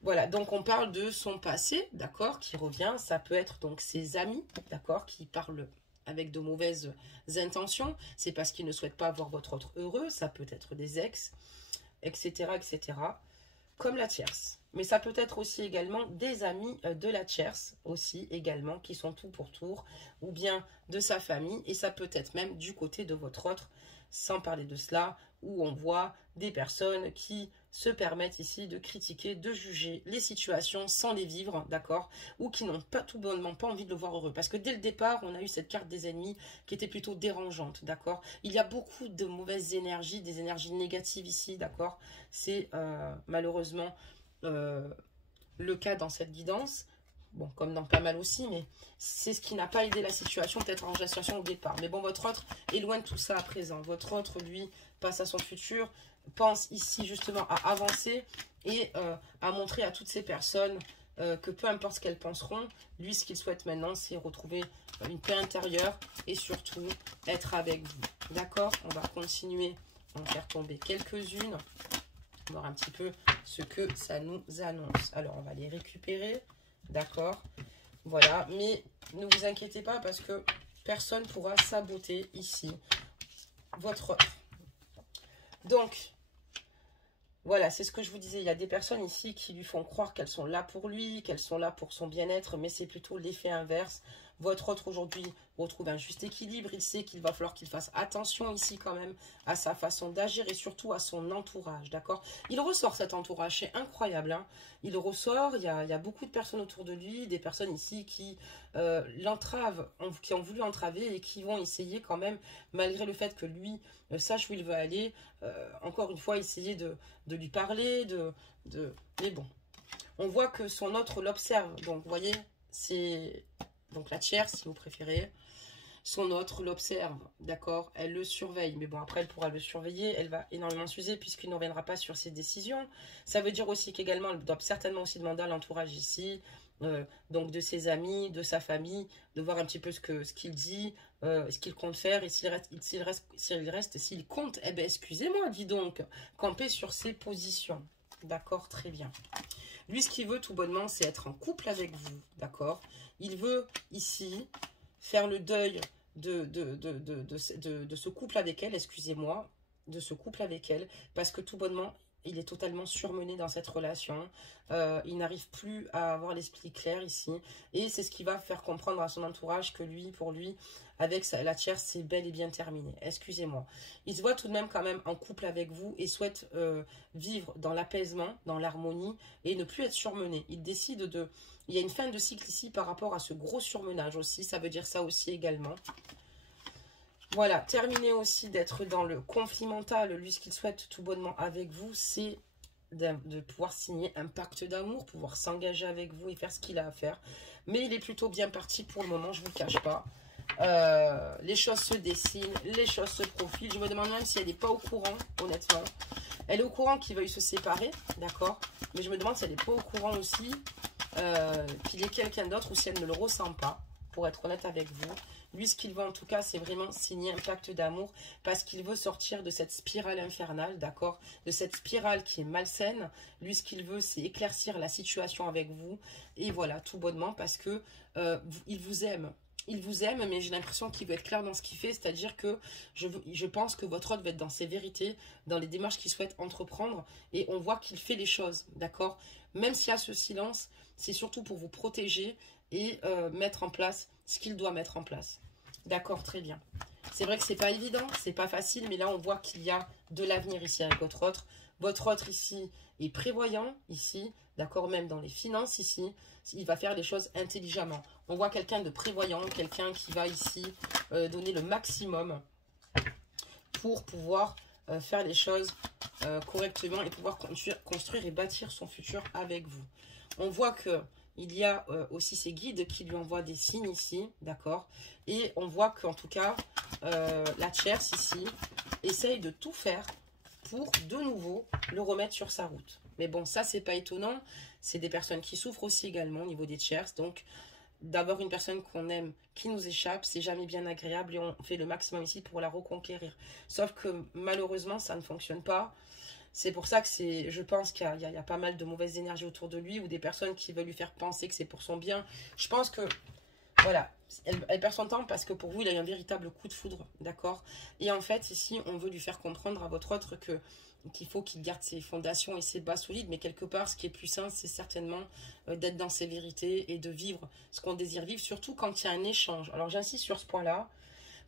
Voilà, donc on parle de son passé, d'accord, qui revient. Ça peut être donc ses amis, d'accord, qui parlent avec de mauvaises intentions. C'est parce qu'ils ne souhaitent pas voir votre autre heureux. Ça peut être des ex, etc., etc., comme la tierce. Mais ça peut être aussi également des amis de la tierce aussi également, qui sont tout pour tour, ou bien de sa famille, et ça peut être même du côté de votre autre, sans parler de cela, où on voit des personnes qui se permettent ici de critiquer, de juger les situations sans les vivre, d'accord, ou qui n'ont pas tout bonnement pas envie de le voir heureux. Parce que dès le départ, on a eu cette carte des ennemis qui était plutôt dérangeante, d'accord. Il y a beaucoup de mauvaises énergies, des énergies négatives ici, d'accord. C'est malheureusement le cas dans cette guidance. Bon, comme dans pas mal aussi, mais c'est ce qui n'a pas aidé la situation, peut-être en gestation au départ. Mais bon, votre autre est loin de tout ça à présent. Votre autre, lui, passe à son futur, pense ici justement à avancer et à montrer à toutes ces personnes que peu importe ce qu'elles penseront, lui, ce qu'il souhaite maintenant, c'est retrouver une paix intérieure et surtout être avec vous. D'accord? On va continuer à en faire tomber quelques-unes, voir un petit peu ce que ça nous annonce. Alors, on va les récupérer. D'accord, voilà, mais ne vous inquiétez pas parce que personne ne pourra saboter ici votre autre. Donc, voilà, c'est ce que je vous disais. Il y a des personnes ici qui lui font croire qu'elles sont là pour lui, qu'elles sont là pour son bien-être, mais c'est plutôt l'effet inverse. Votre autre aujourd'hui retrouve un juste équilibre. Il sait qu'il va falloir qu'il fasse attention ici quand même à sa façon d'agir et surtout à son entourage, d'accord? Il ressort cet entourage, c'est incroyable, hein. Il ressort, il y a beaucoup de personnes autour de lui, des personnes ici qui l'entravent, qui ont voulu entraver et qui vont essayer quand même, malgré le fait que lui sache où il veut aller, encore une fois, essayer de lui parler, mais bon. On voit que son autre l'observe, donc vous voyez, c'est... Donc la tierce, si vous préférez, son autre l'observe, d'accord? Elle le surveille, mais bon, après, elle pourra le surveiller. Elle va énormément s'user puisqu'il ne reviendra pas sur ses décisions. Ça veut dire aussi qu'également, elle doit certainement aussi demander à l'entourage ici, donc de ses amis, de sa famille, de voir un petit peu ce qu'il dit, ce qu'il compte faire et s'il compte, eh ben excusez-moi, dis donc, camper sur ses positions. D'accord, très bien. Lui, ce qu'il veut tout bonnement, c'est être en couple avec vous, d'accord? Il veut ici faire le deuil de ce couple avec elle, excusez-moi, de ce couple avec elle, parce que tout bonnement, il est totalement surmené dans cette relation. Il n'arrive plus à avoir l'esprit clair ici. Et c'est ce qui va faire comprendre à son entourage que lui, pour lui, avec la tierce, c'est bel et bien terminé. Excusez-moi. Il se voit tout de même quand même en couple avec vous et souhaite vivre dans l'apaisement, dans l'harmonie et ne plus être surmené. Il décide de... Il y a une fin de cycle ici par rapport à ce gros surmenage aussi. Ça veut dire ça aussi également. Voilà, terminer aussi d'être dans le conflit mental. Lui, ce qu'il souhaite tout bonnement avec vous, c'est de pouvoir signer un pacte d'amour, pouvoir s'engager avec vous et faire ce qu'il a à faire. Mais il est plutôt bien parti pour le moment, je ne vous le cache pas. Les choses se dessinent, les choses se profilent. Je me demande même si elle n'est pas au courant, honnêtement. Elle est au courant qu'il veuille se séparer, d'accord? Mais je me demande si elle n'est pas au courant aussi qu'il est quelqu'un d'autre ou si elle ne le ressent pas, pour être honnête avec vous. Lui, ce qu'il veut en tout cas, c'est vraiment signer un pacte d'amour parce qu'il veut sortir de cette spirale infernale, d'accord? De cette spirale qui est malsaine. Lui, ce qu'il veut, c'est éclaircir la situation avec vous. Et voilà, tout bonnement, parce que il vous aime. Il vous aime, mais j'ai l'impression qu'il veut être clair dans ce qu'il fait. C'est-à-dire que je pense que votre hôte va être dans ses vérités, dans les démarches qu'il souhaite entreprendre. Et on voit qu'il fait les choses, d'accord? Même s'il y a ce silence, c'est surtout pour vous protéger et mettre en place ce qu'il doit mettre en place. D'accord, très bien. C'est vrai que c'est pas évident, c'est pas facile, mais là on voit qu'il y a de l'avenir ici avec votre autre. Votre autre ici est prévoyant, ici, d'accord, même dans les finances ici, il va faire les choses intelligemment. On voit quelqu'un de prévoyant, quelqu'un qui va ici donner le maximum pour pouvoir faire les choses correctement et pouvoir construire et bâtir son futur avec vous. On voit que il y a aussi ses guides qui lui envoient des signes ici, d'accord? Et on voit qu'en tout cas, la tierce ici essaye de tout faire pour de nouveau le remettre sur sa route. Mais bon, ça, c'est pas étonnant. C'est des personnes qui souffrent aussi également au niveau des tierces. Donc, d'avoir une personne qu'on aime qui nous échappe, c'est jamais bien agréable et on fait le maximum ici pour la reconquérir. Sauf que malheureusement, ça ne fonctionne pas. C'est pour ça que je pense qu'il y a pas mal de mauvaises énergies autour de lui ou des personnes qui veulent lui faire penser que c'est pour son bien. Je pense que, voilà, elle perd son temps parce que pour vous, il a eu un véritable coup de foudre, d'accord? Et en fait, ici, on veut lui faire comprendre à votre autre qu'il faut qu'il garde ses fondations et ses bases solides, mais quelque part, ce qui est plus sain, c'est certainement d'être dans ses vérités et de vivre ce qu'on désire vivre, surtout quand il y a un échange. Alors, j'insiste sur ce point-là.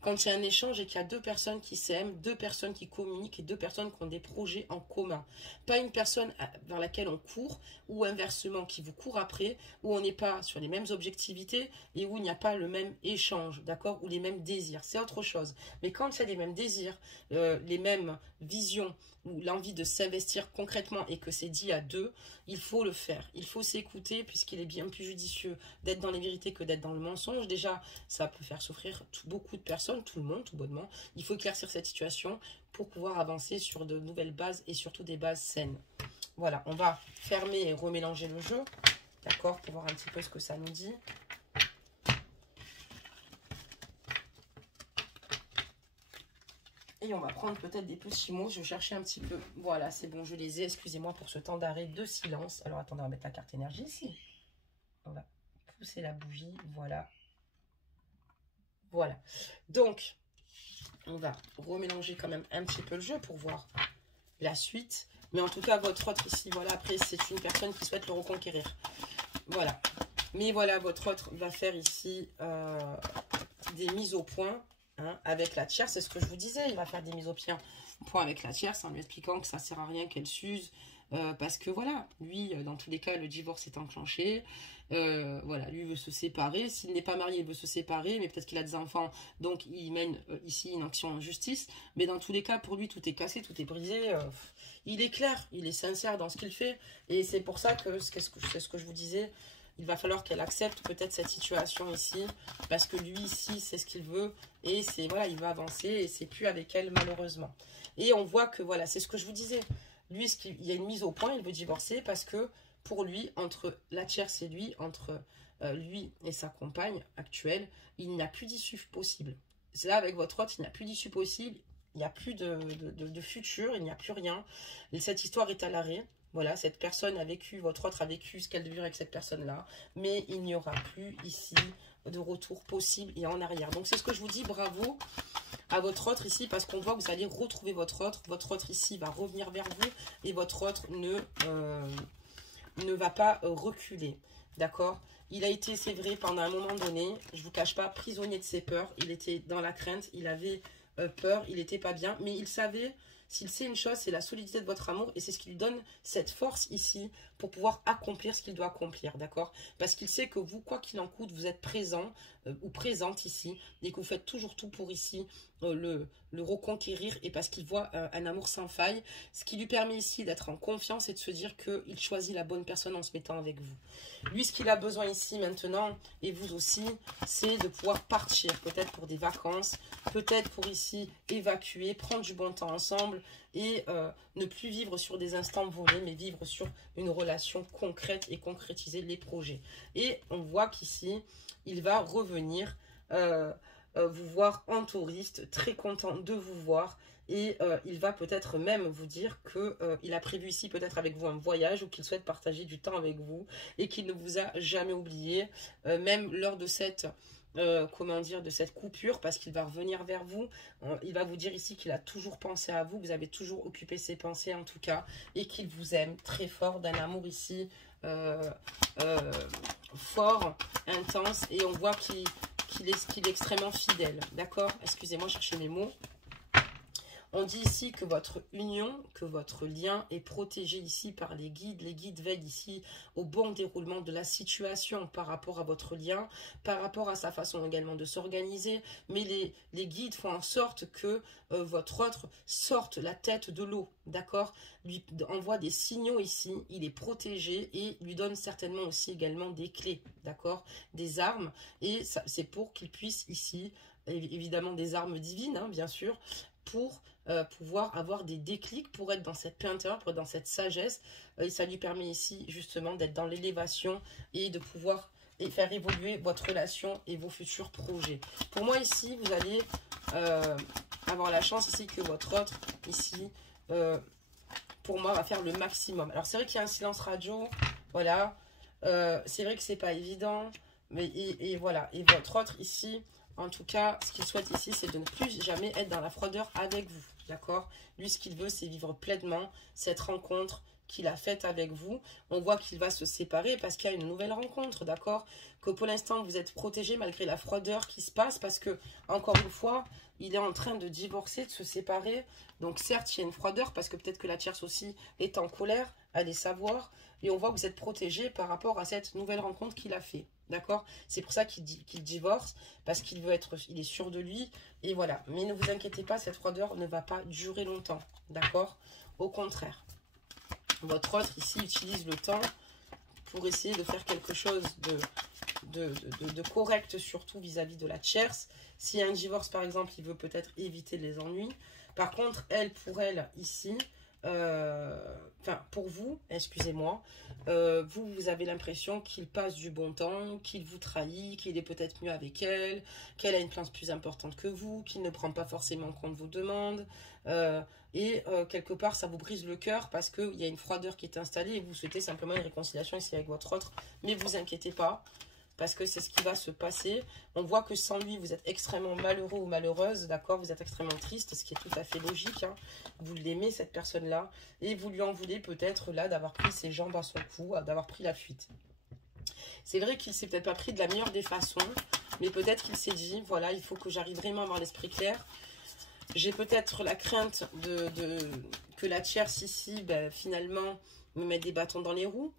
Quand il y a un échange et qu'il y a deux personnes qui s'aiment, deux personnes qui communiquent et deux personnes qui ont des projets en commun. Pas une personne vers laquelle on court ou inversement qui vous court après, où on n'est pas sur les mêmes objectivités et où il n'y a pas le même échange, d'accord? Ou les mêmes désirs. C'est autre chose. Mais quand il y a les mêmes désirs, les mêmes visions, ou l'envie de s'investir concrètement et que c'est dit à deux, il faut le faire. Il faut s'écouter puisqu'il est bien plus judicieux d'être dans les vérités que d'être dans le mensonge. Déjà, ça peut faire souffrir beaucoup de personnes, tout le monde, tout bonnement. Il faut éclaircir cette situation pour pouvoir avancer sur de nouvelles bases et surtout des bases saines. Voilà, on va fermer et remélanger le jeu, d'accord, pour voir un petit peu ce que ça nous dit. Et on va prendre peut-être des petits mots. Je cherchais un petit peu. Voilà, c'est bon, je les ai. Excusez-moi pour ce temps d'arrêt de silence. Alors, attendez, on va mettre la carte énergie ici. On va pousser la bougie. Voilà. Voilà. Donc, on va remélanger quand même un petit peu le jeu pour voir la suite. Mais en tout cas, votre autre ici, voilà, après, c'est une personne qui souhaite le reconquérir. Voilà. Mais voilà, votre autre va faire ici des mises au point. Hein, avec la tierce, c'est ce que je vous disais, il va faire des mises au point avec la tierce en lui expliquant que ça ne sert à rien qu'elle s'use parce que voilà, lui, dans tous les cas, le divorce est enclenché, voilà, lui veut se séparer, s'il n'est pas marié, il veut se séparer, mais peut-être qu'il a des enfants, donc il mène ici une action en justice, mais dans tous les cas, pour lui, tout est cassé, tout est brisé, il est clair, il est sincère dans ce qu'il fait, et c'est pour ça que c'est ce que je vous disais. Il va falloir qu'elle accepte peut-être cette situation ici, parce que lui ici, c'est ce qu'il veut, et c'est voilà, il va avancer, et c'est plus avec elle malheureusement. Et on voit que voilà, c'est ce que je vous disais. Lui, il y a une mise au point, il veut divorcer, parce que pour lui, entre la tierce et lui, entre lui et sa compagne actuelle, il n'y a plus d'issue possible. là, avec votre autre, il n'y a plus d'issue possible. Il n'y a plus de futur, il n'y a plus rien. Et cette histoire est à l'arrêt. Voilà, cette personne a vécu, votre autre a vécu ce qu'elle devait vivre avec cette personne-là. Mais il n'y aura plus ici de retour possible et en arrière. Donc, c'est ce que je vous dis, bravo à votre autre ici, parce qu'on voit que vous allez retrouver votre autre. Votre autre ici va revenir vers vous et votre autre ne va pas reculer. D'accord? Il a été, c'est vrai, pendant un moment donné, je ne vous cache pas, prisonnier de ses peurs. Il était dans la crainte, il avait peur, il n'était pas bien, mais il savait, s'il sait une chose, c'est la solidité de votre amour et c'est ce qui lui donne cette force ici pour pouvoir accomplir ce qu'il doit accomplir, d'accord? Parce qu'il sait que vous, quoi qu'il en coûte, vous êtes présent ou présente ici et que vous faites toujours tout pour ici le reconquérir et parce qu'il voit un amour sans faille, ce qui lui permet ici d'être en confiance et de se dire qu'il choisit la bonne personne en se mettant avec vous. Lui, ce qu'il a besoin ici maintenant, et vous aussi, c'est de pouvoir partir, peut-être pour des vacances, peut-être pour ici évacuer, prendre du bon temps ensemble et ne plus vivre sur des instants volés, mais vivre sur une relation concrète et concrétiser les projets. Et on voit qu'ici, il va revenir vous voir en touriste, très content de vous voir. Et il va peut-être même vous dire qu'il a prévu ici peut-être avec vous un voyage ou qu'il souhaite partager du temps avec vous et qu'il ne vous a jamais oublié, même lors de cette... comment dire, de cette coupure, parce qu'il va revenir vers vous. Il va vous dire ici qu'il a toujours pensé à vous, que vous avez toujours occupé ses pensées en tout cas, et qu'il vous aime très fort, d'un amour ici fort, intense, et on voit qu'il est extrêmement fidèle. D'accord? Excusez-moi, chercher mes mots. On dit ici que votre union, que votre lien est protégé ici par les guides. Les guides veillent ici au bon déroulement de la situation par rapport à votre lien, par rapport à sa façon également de s'organiser. Mais les guides font en sorte que votre autre sorte la tête de l'eau, d'accord? Lui envoie des signaux ici, il est protégé et lui donne certainement aussi également des clés, d'accord? Des armes. Et c'est pour qu'il puisse ici, évidemment des armes divines, hein, bien sûr, pour pouvoir avoir des déclics, pour être dans cette paix intérieure, pour être dans cette sagesse. Et ça lui permet ici justement d'être dans l'élévation et de pouvoir faire évoluer votre relation et vos futurs projets. Pour moi ici, vous allez avoir la chance ici que votre autre ici, pour moi, va faire le maximum. Alors c'est vrai qu'il y a un silence radio, voilà. C'est vrai que c'est pas évident, mais et voilà. Et votre autre ici... En tout cas, ce qu'il souhaite ici, c'est de ne plus jamais être dans la froideur avec vous, d'accord? Lui, ce qu'il veut, c'est vivre pleinement cette rencontre qu'il a faite avec vous. On voit qu'il va se séparer parce qu'il y a une nouvelle rencontre, d'accord? Que pour l'instant, vous êtes protégé malgré la froideur qui se passe parce que, encore une fois, il est en train de divorcer, de se séparer. Donc, certes, il y a une froideur parce que peut-être que la tierce aussi est en colère, allez savoir. Et on voit que vous êtes protégé par rapport à cette nouvelle rencontre qu'il a fait. D'accord? C'est pour ça qu'il divorce, parce qu'il veut être, il est sûr de lui, et voilà. Mais ne vous inquiétez pas, cette froideur ne va pas durer longtemps, d'accord? Au contraire. Votre autre, ici, utilise le temps pour essayer de faire quelque chose de correct, surtout vis-à-vis de la tierce. S'il y a un divorce, par exemple, il veut peut-être éviter les ennuis. Par contre, pour elle, ici... enfin pour vous, excusez-moi, vous avez l'impression qu'il passe du bon temps, qu'il vous trahit, qu'il est peut-être mieux avec elle, qu'elle a une place plus importante que vous, qu'il ne prend pas forcément en compte vos demandes, quelque part ça vous brise le cœur parce qu'il y a une froideur qui est installée et vous souhaitez simplement une réconciliation ici avec votre autre, mais vous inquiétez pas, parce que c'est ce qui va se passer. On voit que sans lui, vous êtes extrêmement malheureux ou malheureuse, d'accord? Vous êtes extrêmement triste, ce qui est tout à fait logique, hein. Vous l'aimez, cette personne-là, et vous lui en voulez peut-être, là, d'avoir pris ses jambes à son cou, d'avoir pris la fuite. C'est vrai qu'il s'est peut-être pas pris de la meilleure des façons, mais peut-être qu'il s'est dit, voilà, il faut que j'arrive vraiment à avoir l'esprit clair. J'ai peut-être la crainte que la tierce ici, ben, finalement, me mette des bâtons dans les roues.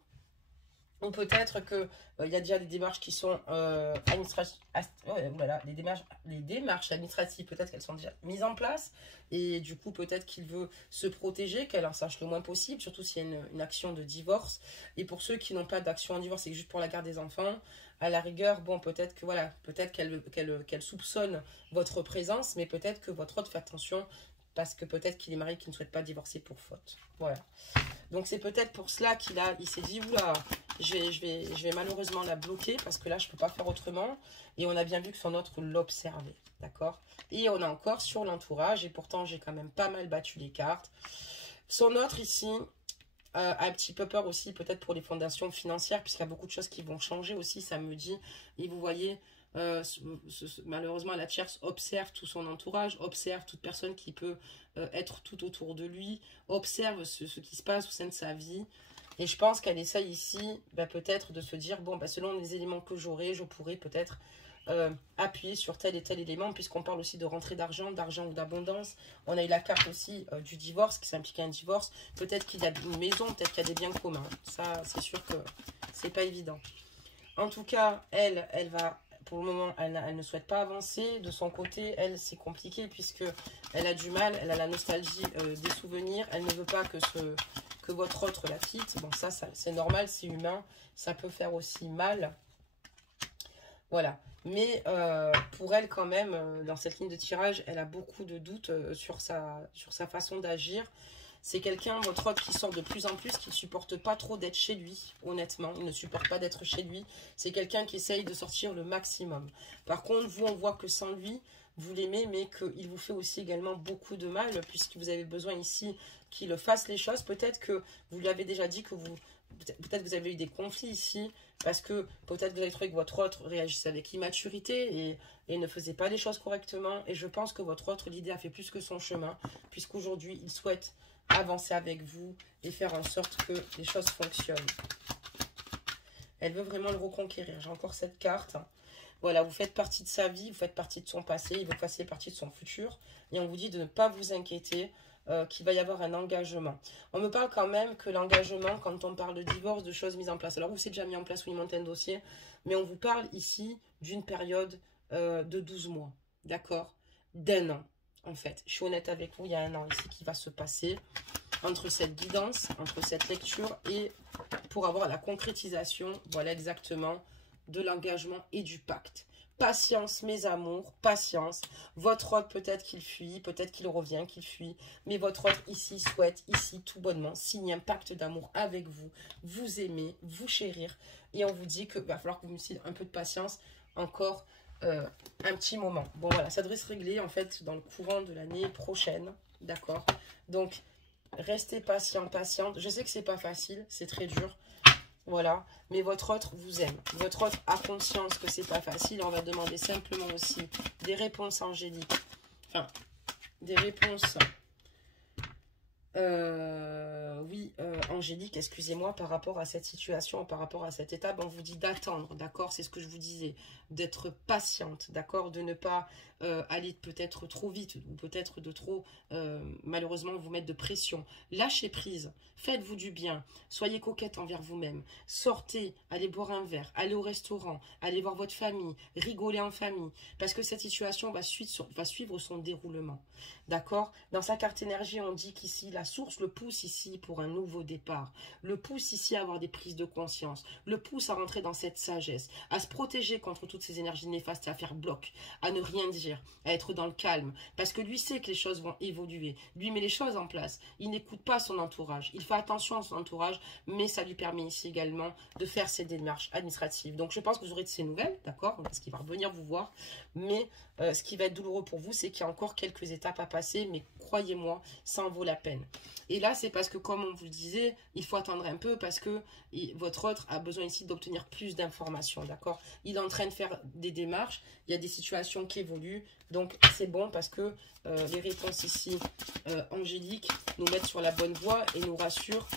Ou peut-être qu'il y a déjà des démarches qui sont administratives. Voilà, les démarches administratives, peut-être qu'elles sont déjà mises en place. Et du coup, peut-être qu'il veut se protéger, qu'elle en sache le moins possible, surtout s'il y a une action de divorce. Et pour ceux qui n'ont pas d'action en divorce, c'est juste pour la garde des enfants, à la rigueur, bon, peut-être que voilà, peut-être qu'elle soupçonne votre présence, mais peut-être que votre autre fait attention, parce que peut-être qu'il est marié qui ne souhaite pas divorcer pour faute. Voilà. Donc c'est peut-être pour cela il s'est dit, oula, je vais malheureusement la bloquer parce que là, je ne peux pas faire autrement. Et on a bien vu que son autre l'observait, d'accord? Et on a encore sur l'entourage, et pourtant, j'ai quand même pas mal battu les cartes. Son autre ici a un petit peu peur aussi, peut-être pour les fondations financières, puisqu'il y a beaucoup de choses qui vont changer aussi, ça me dit. Et vous voyez, malheureusement, la tierce observe tout son entourage, observe toute personne qui peut être tout autour de lui, observe ce qui se passe au sein de sa vie. Et je pense qu'elle essaye ici, peut-être de se dire, bon, selon les éléments que j'aurai, je pourrais peut-être appuyer sur tel et tel élément, puisqu'on parle aussi de rentrée d'argent ou d'abondance. On a eu la carte aussi du divorce, qui s'implique à un divorce. Peut-être qu'il y a une maison, peut-être qu'il y a des biens communs. Ça, c'est sûr que c'est pas évident. En tout cas, elle va, pour le moment, elle ne souhaite pas avancer. De son côté, elle, c'est compliqué, puisque elle a du mal, elle a la nostalgie des souvenirs. Elle ne veut pas que votre autre la quitte. Bon, ça c'est normal, c'est humain. Ça peut faire aussi mal. Voilà. Mais pour elle, quand même, dans cette ligne de tirage, elle a beaucoup de doutes sur sa façon d'agir. C'est quelqu'un, votre autre, qui sort de plus en plus, qui ne supporte pas trop d'être chez lui, honnêtement. Il ne supporte pas d'être chez lui. C'est quelqu'un qui essaye de sortir le maximum. Par contre, vous, on voit que sans lui, vous l'aimez, mais qu'il vous fait aussi également beaucoup de mal, puisque vous avez besoin ici qu'il fasse les choses. Peut-être que vous lui avez déjà dit que peut-être vous avez eu des conflits ici, parce que peut-être vous avez trouvé que votre autre réagissait avec immaturité et ne faisait pas les choses correctement. Et je pense que votre autre, l'idée a fait plus que son chemin, puisqu'aujourd'hui, il souhaite avancer avec vous et faire en sorte que les choses fonctionnent. Elle veut vraiment le reconquérir. J'ai encore cette carte. Voilà, vous faites partie de sa vie, vous faites partie de son passé, il veut passer partie de son futur. Et on vous dit de ne pas vous inquiéter, qu'il va y avoir un engagement. On me parle quand même que l'engagement, quand on parle de divorce, de choses mises en place. Alors, vous c'est déjà mis en place ou il monte un dossier, mais on vous parle ici d'une période de 12 mois, d'accord? D'un an, en fait. Je suis honnête avec vous, il y a un an ici qui va se passer entre cette guidance, entre cette lecture et pour avoir la concrétisation, voilà exactement, de l'engagement et du pacte. Patience, mes amours, patience. Votre autre, peut-être qu'il fuit, peut-être qu'il revient, qu'il fuit. Mais votre autre, ici, souhaite, ici, tout bonnement, signer un pacte d'amour avec vous. Vous aimer, vous chérir. Et on vous dit qu'il va falloir que vous me laissez un peu de patience. Encore un petit moment. Bon, voilà, ça devrait se régler, en fait, dans le courant de l'année prochaine. D'accord? Donc, restez patient, patiente. Je sais que c'est pas facile, c'est très dur. Voilà, mais votre autre vous aime. Votre autre a conscience que c'est pas facile. On va demander simplement aussi des réponses angéliques. Enfin, des réponses... angélique, excusez-moi, par rapport à cette situation, par rapport à cette étape, on vous dit d'attendre, d'accord? C'est ce que je vous disais, d'être patiente, d'accord? De ne pas aller peut-être trop vite ou peut-être de trop, malheureusement, vous mettre de pression. Lâchez prise, faites-vous du bien, soyez coquette envers vous-même, sortez, allez boire un verre, allez au restaurant, allez voir votre famille, rigolez en famille, parce que cette situation va suivre son déroulement, d'accord? Dans sa carte énergie, on dit qu'ici, la source le pousse ici pour un nouveau départ, le pousse ici à avoir des prises de conscience, le pousse à rentrer dans cette sagesse, à se protéger contre toutes ces énergies néfastes et à faire bloc, à ne rien dire, à être dans le calme, parce que lui sait que les choses vont évoluer, lui met les choses en place, il n'écoute pas son entourage, il fait attention à son entourage, mais ça lui permet ici également de faire ses démarches administratives. Donc je pense que vous aurez de ces nouvelles, d'accord, parce qu'il va revenir vous voir, mais ce qui va être douloureux pour vous, c'est qu'il y a encore quelques étapes à passer, mais croyez-moi, ça en vaut la peine. Et là, c'est parce que, comme on vous le disait, il faut attendre un peu parce que votre autre a besoin ici d'obtenir plus d'informations, d'accord? Il est en train de faire des démarches, il y a des situations qui évoluent, donc c'est bon parce que les réponses ici, angéliques, nous mettent sur la bonne voie et nous rassurent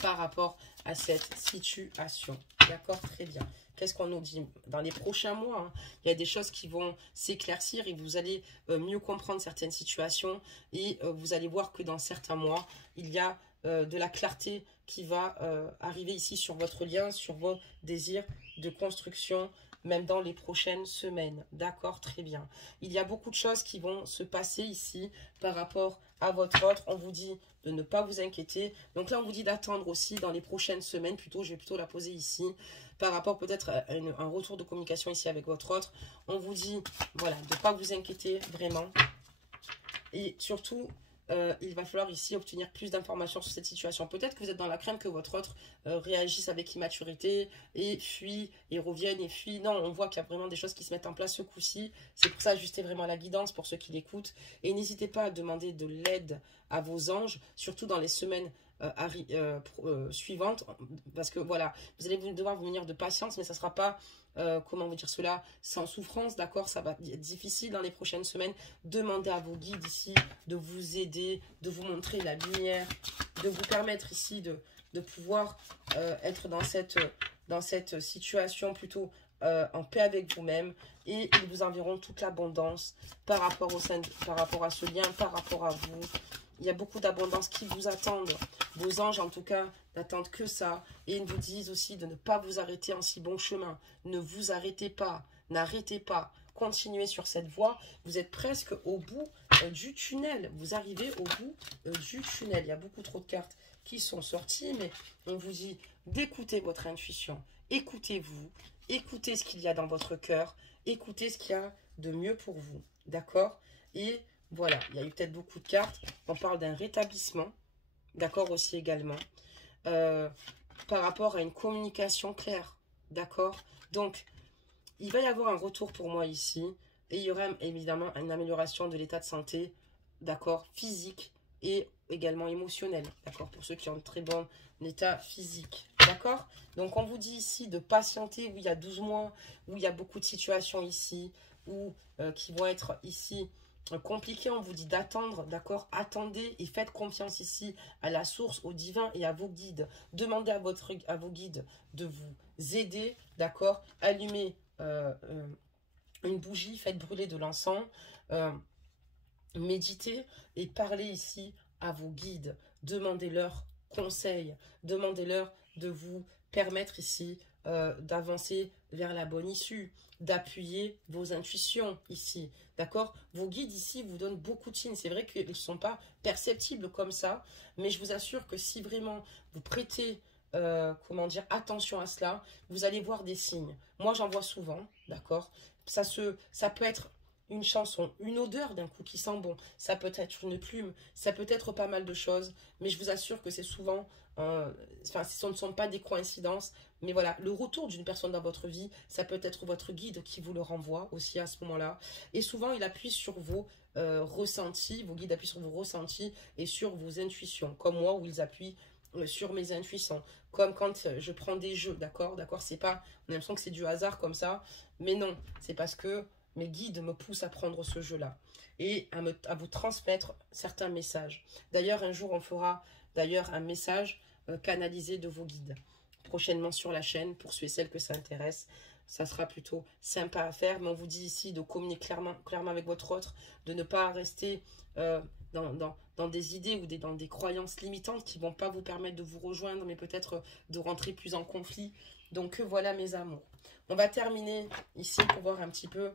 par rapport à cette situation. D'accord? Très bien. Qu'est-ce qu'on nous dit? Dans les prochains mois, hein, il y a des choses qui vont s'éclaircir et vous allez mieux comprendre certaines situations et vous allez voir que dans certains mois, il y a de la clarté qui va arriver ici sur votre lien, sur vos désirs de construction, même dans les prochaines semaines. D'accord, très bien. Il y a beaucoup de choses qui vont se passer ici par rapport à votre autre. On vous dit de ne pas vous inquiéter. Donc là, on vous dit d'attendre aussi dans les prochaines semaines. Plutôt, je vais plutôt la poser ici. Par rapport peut-être à un retour de communication ici avec votre autre. On vous dit, voilà, de ne pas vous inquiéter vraiment. Et surtout, il va falloir ici obtenir plus d'informations sur cette situation. Peut-être que vous êtes dans la crainte que votre autre réagisse avec immaturité et fuit et revienne et fuit. Non, on voit qu'il y a vraiment des choses qui se mettent en place ce coup-ci. C'est pour ça, ajustez vraiment la guidance pour ceux qui l'écoutent. Et n'hésitez pas à demander de l'aide à vos anges, surtout dans les semaines suivantes. Parce que voilà, vous allez devoir vous munir de patience, mais ça ne sera pas... comment vous dire cela, sans souffrance, d'accord, ça va être difficile dans les prochaines semaines. Demandez à vos guides ici de vous aider, de vous montrer la lumière, de vous permettre ici de pouvoir être dans cette situation plutôt en paix avec vous-même, et ils vous enverront toute l'abondance par rapport à ce lien, par rapport à vous. Il y a beaucoup d'abondance qui vous attendent. Vos anges, en tout cas, n'attendent que ça. Et ils vous disent aussi de ne pas vous arrêter en si bon chemin. Ne vous arrêtez pas. N'arrêtez pas. Continuez sur cette voie. Vous êtes presque au bout du tunnel. Vous arrivez au bout du tunnel. Il y a beaucoup trop de cartes qui sont sorties, mais on vous dit d'écouter votre intuition. Écoutez-vous. Écoutez ce qu'il y a dans votre cœur. Écoutez ce qu'il y a de mieux pour vous. D'accord? Et voilà, il y a eu peut-être beaucoup de cartes. On parle d'un rétablissement, d'accord, aussi également, par rapport à une communication claire, d'accord. Donc, il va y avoir un retour pour moi ici, et il y aura évidemment une amélioration de l'état de santé, d'accord, physique et également émotionnel, d'accord, pour ceux qui ont un très bon état physique, d'accord. Donc, on vous dit ici de patienter, où il y a 12 mois, où il y a beaucoup de situations ici, où qui vont être ici compliqué, on vous dit d'attendre, d'accord? Attendez et faites confiance ici à la source, au divin et à vos guides. Demandez à vos guides de vous aider, d'accord? Allumez une bougie, faites brûler de l'encens, méditez et parlez ici à vos guides. Demandez-leur conseil, demandez-leur de vous permettre ici d'avancer vers la bonne issue, d'appuyer vos intuitions ici, d'accord? Vos guides ici vous donnent beaucoup de signes. C'est vrai qu'ils ne sont pas perceptibles comme ça, mais je vous assure que si vraiment vous prêtez, comment dire, attention à cela, vous allez voir des signes. Moi, j'en vois souvent, d'accord? Ça peut être une chanson, une odeur d'un coup qui sent bon, ça peut être une plume, ça peut être pas mal de choses, mais je vous assure que c'est souvent, ce ne sont pas des coïncidences, mais voilà, le retour d'une personne dans votre vie, ça peut être votre guide qui vous le renvoie aussi à ce moment-là, et souvent il appuie sur vos ressentis, vos guides appuient sur vos ressentis et sur vos intuitions, comme moi où ils appuient sur mes intuitions, comme quand je prends des jeux, d'accord, c'est pas, on a l'impression que c'est du hasard comme ça, mais non, c'est parce que mes guides me poussent à prendre ce jeu-là et à vous transmettre certains messages. D'ailleurs, un jour, on fera un message canalisé de vos guides. Prochainement sur la chaîne, pour ceux et celles que ça intéresse. Ça sera plutôt sympa à faire, mais on vous dit ici de communiquer clairement avec votre autre, de ne pas rester dans des idées ou dans des croyances limitantes qui ne vont pas vous permettre de vous rejoindre, mais peut-être de rentrer plus en conflit. Donc voilà mes amours. On va terminer ici pour voir un petit peu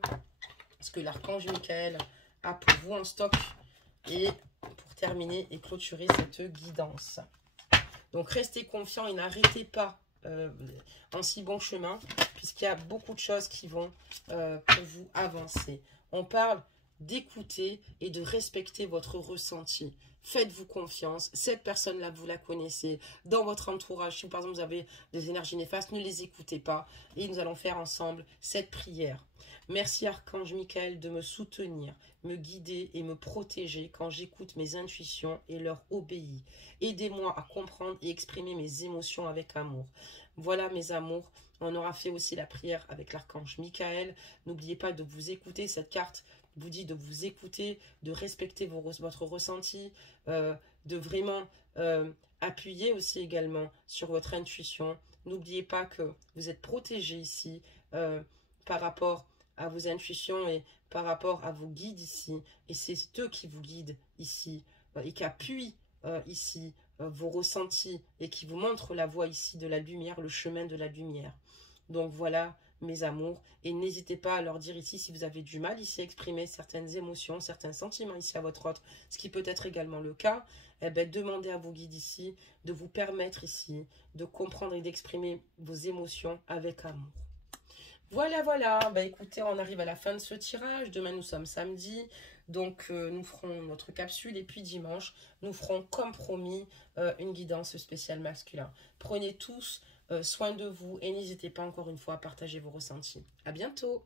ce que l'archange Michael a pour vous en stock. Et pour terminer et clôturer cette guidance. Donc restez confiants et n'arrêtez pas en si bon chemin, puisqu'il y a beaucoup de choses qui vont pour vous avancer. On parle d'écouter et de respecter votre ressenti. Faites-vous confiance. Cette personne-là, vous la connaissez. Dans votre entourage, si par exemple vous avez des énergies néfastes, ne les écoutez pas. Et nous allons faire ensemble cette prière. Merci Archange Michael de me soutenir, me guider et me protéger quand j'écoute mes intuitions et leur obéis. Aidez-moi à comprendre et exprimer mes émotions avec amour. Voilà mes amours. On aura fait aussi la prière avec l'Archange Michael. N'oubliez pas de vous écouter. Cette carte vous dit de vous écouter, de respecter votre ressenti, de vraiment appuyer aussi également sur votre intuition. N'oubliez pas que vous êtes protégé ici par rapport à vos intuitions et par rapport à vos guides ici. Et c'est eux qui vous guident ici et qui appuient ici vos ressentis et qui vous montrent la voie ici de la lumière, le chemin de la lumière. Donc voilà mes amours, et n'hésitez pas à leur dire ici si vous avez du mal ici à exprimer certaines émotions, certains sentiments ici à votre autre, ce qui peut être également le cas, eh bien, demandez à vos guides ici de vous permettre ici de comprendre et d'exprimer vos émotions avec amour. Voilà, voilà. Bah écoutez, on arrive à la fin de ce tirage. Demain, nous sommes samedi. Donc, nous ferons notre capsule. Et puis dimanche, nous ferons, comme promis, une guidance spéciale masculin. Prenez tous soin de vous et n'hésitez pas encore une fois à partager vos ressentis. À bientôt!